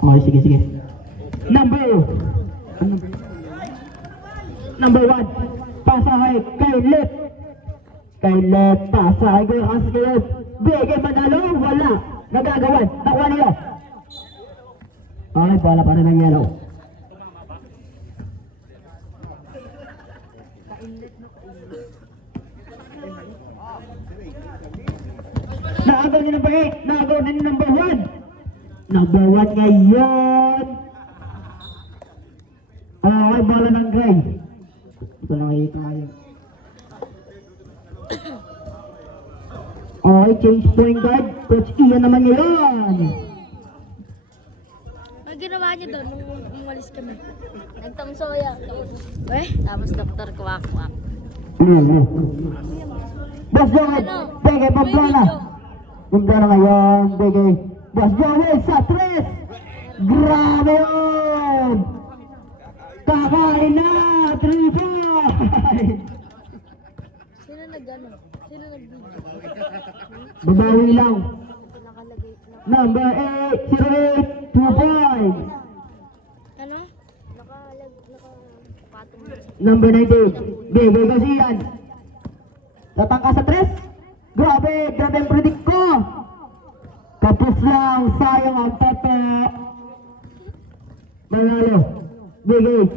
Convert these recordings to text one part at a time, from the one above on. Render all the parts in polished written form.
Okay, sige, sige. Number 1. Pasakay kay Lit. Kay Lit, pasakay ko yung kasi kayo. Bigay manalo, wala. Nagagawan, nakuha niyo. Okay, bola pa rin ng yellow. Naagaw ni number 8, naagaw din ni number 1. Number 1 ngayon. Okay, bola ng gray. Ito lang kayo tayo. Okay, change point guard. Coach Ian naman ngayon. Ang ginawa niyo doon nung umalis kami? Nagtamsoya. Eh? Tapos Dr. Kwak-Kwak. Boss Joel, Bege Pamplona. Pamplona ngayon, Bege. Boss Joel sa 3. Grabe yun! Kakain na! 3-5! Sino nag-ano? Sino nag-video? Babawi lang. Nakalagay na. Number 8, 08, 2 points. Ano? Nakapatong Number 19, Bege Gasian. Tatangka sa 3. Grabe, grabe ang predict ko. Kapos lang, sayang ang Pepe. Manalo. Bege.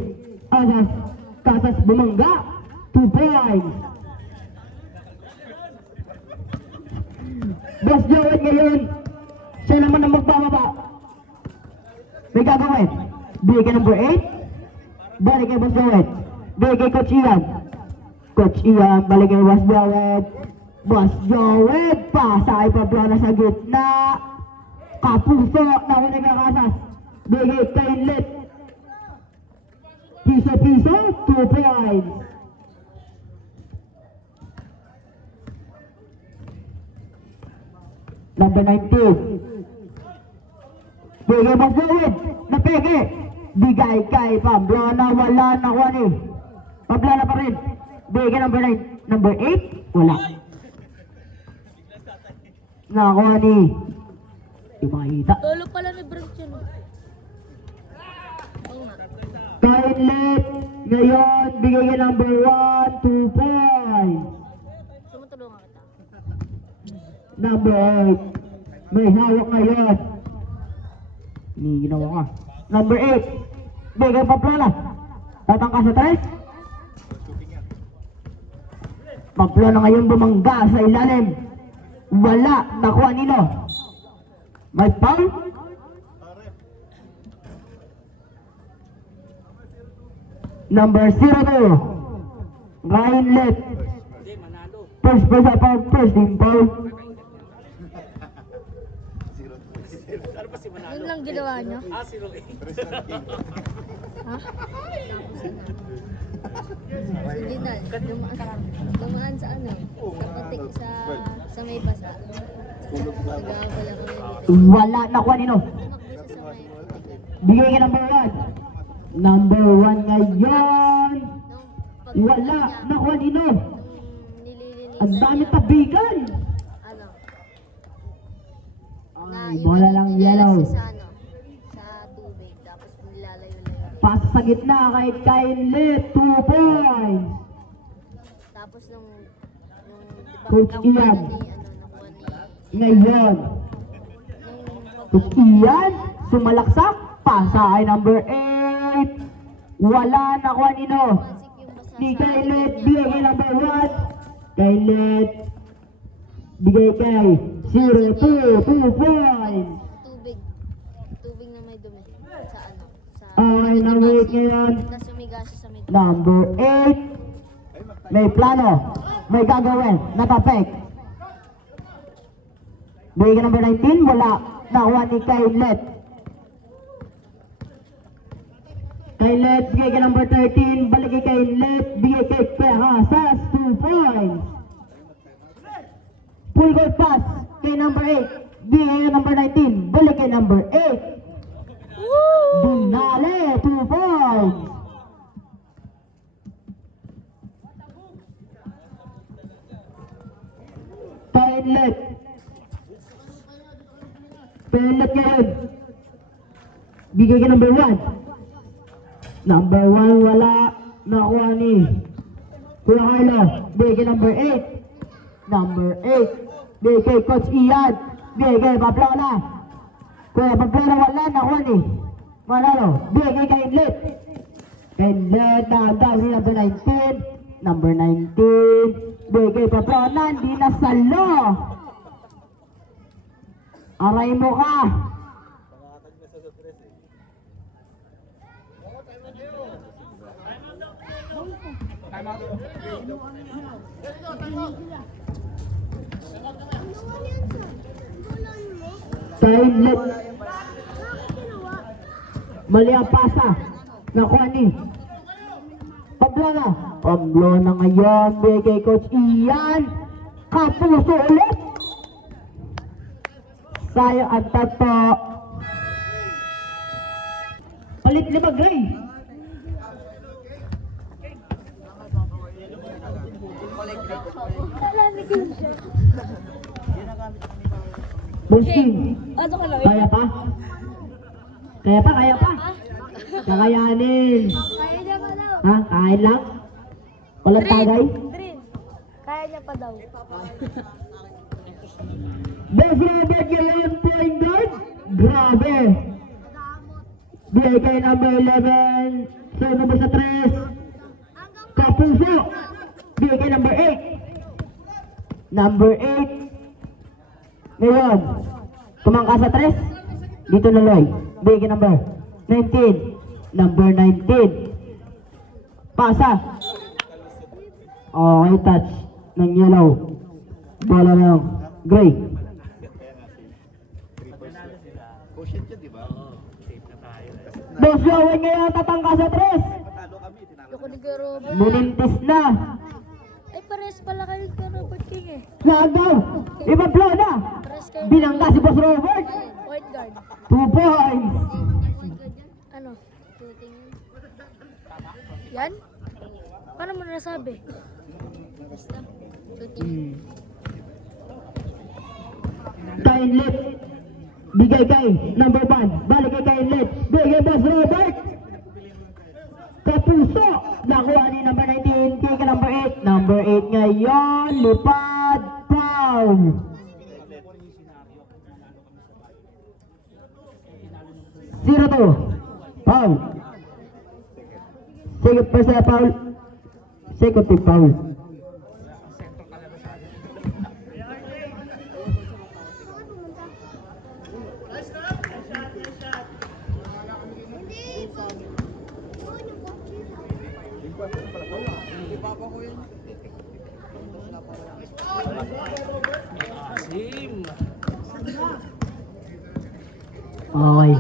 Asas. Kasas bumangga. 2 points. Boss Joel ngayon. Siya naman ang magbababa. May gagawin. Bege number 8. Balik kay Boss Joel. Bege kay Coach Ian. Coach Ian, balik kay Boss Joel. Boss Joel, pasay pa plana sa gitna. Kapuso, nakuha ng kasas. Bege kay Lit. Piso-piso, 2 points. Number 19. Bigay Boss Joel. Napege. Bigay kay Pamplona. Wala na kuha ni. Pamplona pa rin. Bigay number 9. Number 8. Wala. Nakuha ni. Di makikita. Tolo pala ni Brent yun. Oo nga. Toilet. Ngayon, bigay kay number 1. 2 points. Tumutulungan kita. Number 8. May hawak ngayon. Hindi ginawa ka. Number 8. Bigay Pamplona. Tatangka sa 3. Pamplona ngayon bumangga sa ilalim. Wala. Nakuha nino. May foul. Number 02. Ryan Lit. First team foul. Yun lang ginawa niyo? Ha? Hindi na. Dumaan sa ano? Sa patik sa may basa. Nag-aabala ko na Wala. Nakuha nino. Tumakbo siya sa may patik. Bigay ka number 1. Number 1 ngayon. Nung Wala. Nakuha nino. nililinisan Ang dami niya, tabigan. ano, Ay, bola lang yellow. siya sa ano, sa tubig. Tapos nilalayo-layo. Pas sa gitna kay Kylie. 2 points. Tapos nung di ba, Coach nakuha Ian. na ni, ano, nakuha ni, Ngayon. nung Coach Ian. Sumalaksak. Pasa ay number 8. Wala. Nakuha nino. Pansik yung basa Di sa Kylie. likod niya. Bigay kay number 1. Kylie. Bigay kay 02. 2 points. Tubig. Tubig na may dumi. Sa ano, sa Okay, number 8 ngayon. Tapos sumiga siya sa may dumi. Number 8. May plano. May gagawin. Natapek. Bigay ka number 19. Wala. Nakuha ni Kylet. Kylet. Bigay ka number 13. Balik kay Kylet. Bigay kay Pehasas. 2 points. Full goal pass kay number 8. Bigay kay number 19. Balik kay number 8. Dinale. 2 points. Kylet. Kylet ngayon. Bigay kay number 1. Number 1 wala. Nakuha ni Kuya Carlo. Bigay kay number 8. Number 8. Bigay kay Coach Ian. Bigay kay Pamplona. Kuya Pamplona wala. Nakuha ni Manalo. Bigay kay Inlet. Inlet na daw si number 19. Number 19. Bigay kay Pamplona. Hindi na salo. Aray mo ka. Sa Inlet. Mali ang pasa. Nakuha ni Pamplona. Pamplona ngayon. Bigay kay Coach Ian. Kapuso ulit. Sayang ang tato. Palit 5 Gray. Bulsing. Ano ka lang? Kaya pa? Kaya pa, kaya pa. Kakayanin. Kaya niya pa daw. Ha? Kain lang? Walang tagay? Drin. Kaya niya pa daw. Best Robert ngayon, point guard. Grabe. Bigay kay number 11. So, number sa 3. Kapuso. Bigay kay number 8. Number 8. Ngayon, tumangka sa 3. Dito na Loy. Bigay kay number 19. Number 19. Pasa. Okay, touch ng yellow. Bola ng gray. Boss Joey ngayon tatangka sa 3. Loko ni Kuya Robert. Munintis na. Ay, pares pala kayo Kuya Robert King eh. Lahat daw. Ibablo na. Pares kayo. Binangka si Boss Robert. Point guard. 2 points. Ano? Yan? Paano mo nasabi? Kainlet. Bigay kay number 1. Balik kay Kainlet. Bigay Boss Robert. Kapuso. Nakuha ni number 19. Bigay kay number 8. Number 8 ngayon. Lipad. Foul. Zero to. Foul. Second personal foul. Second team foul. Okay.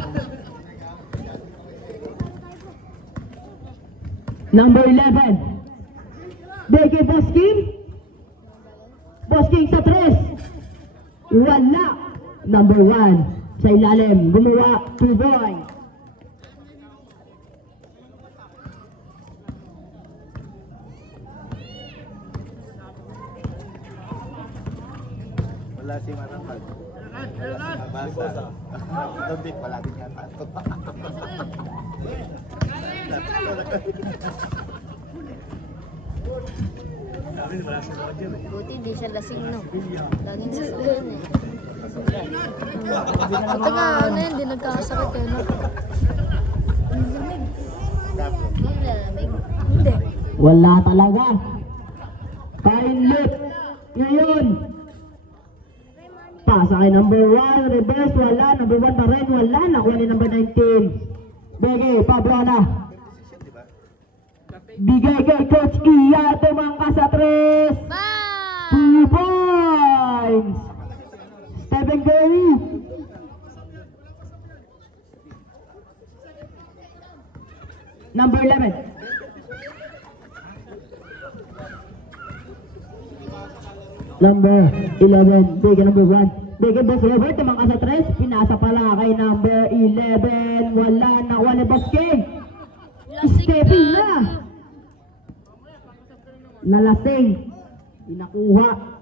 Number 11. Beke Boss King. Boss King sa 3. Wala. Number 1. Sa ilalim. Gumawa. 2 points. Wala si Manangkal. Wala si Mabasa. Doon din, wala din yata. Buti di siya lasing, no? Laging sasakyan eh. Ito nga, ano yun, di nagkakasakit eh, no? Hindi nalamig. Hindi. Wala talaga. Kainlit. Ngayon. Pasa kay number 1. Reverse. Wala. Number 1 pa rin. Wala. Nakuha ni number 19. Beke. Pablo na. Bigay kay Coach Iya. Tumangka sa 3. Bang! 2 points. Stephen Curry. Number 11. Number 11. Bigay number 1. Bigay Boss Robert. Tumangka sa 3. Pinasa pala kay number 11. Wala. Nakuha ni Boss King. Stepping na. Nalasing. Inakuha.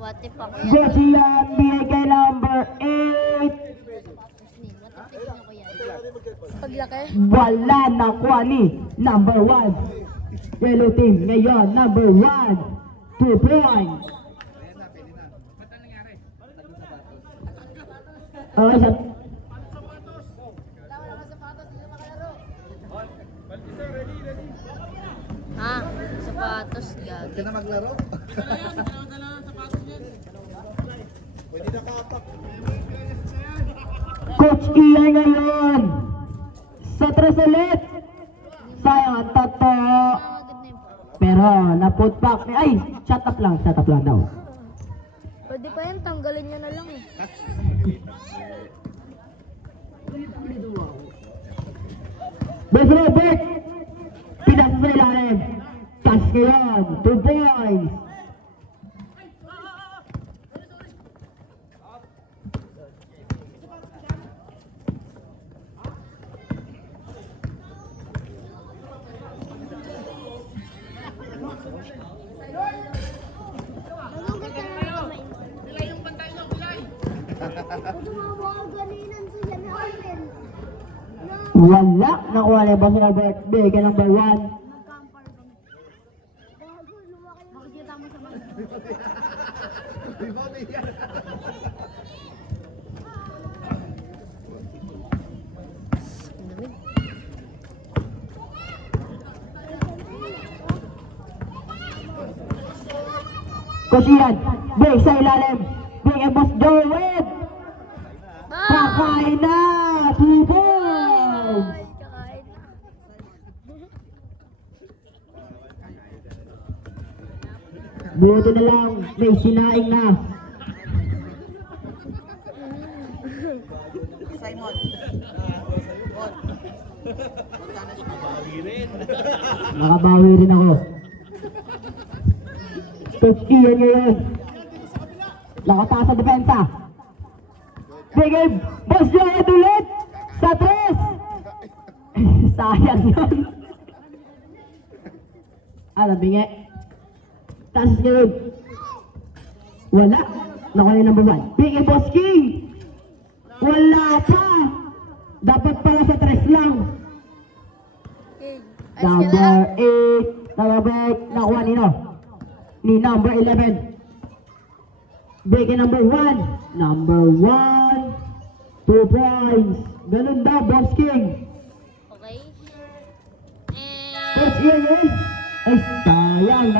What if ako yan? Coach Ian, bigay kay number 8. What if ako yan? Paglaki? Wala nakuha ni number 1. Yellow team ngayon, number 1. 2 points. Okay, sa... Ha? Sapatos, gag. Huwag ka na maglaro. Pwede na kapak. Coach Ian ngayon. Sa 3 ulit. Sayang ang tato. Magod na yun. Pero na-put back. Ay, shut up lang daw. Pwede pa yan, tanggalin nyo na lang eh. Best Robert. Pinas sa ilalim. Cash ngayon. 2 points. Wala. Nakuha na ba si Robert? Bigay number 1. Coach Ian, big sa ilalim. Big and Boss Joel. Kakain na. 2 points. Ay, kakain na. Buti na lang, may sinaing na. Nakabawi rin ako. Coach Ian ngayon. Nakataas sa depensa. Sige, Boss Joel ulit. Sa 3. Sayang yun. Bingi. Taas ngayon. Wala. Nakuha yung number 1. Bigay Boss King. Wala pa. Dapat pala sa 3 lang. Okay. Ayos ka Number na. 8. Nakuha nakuha ni number 11. Bigay number 1. Number 1. 2 points. Ganun daw, Boss King. Okay. Coach Ian yun. Ay, sayang.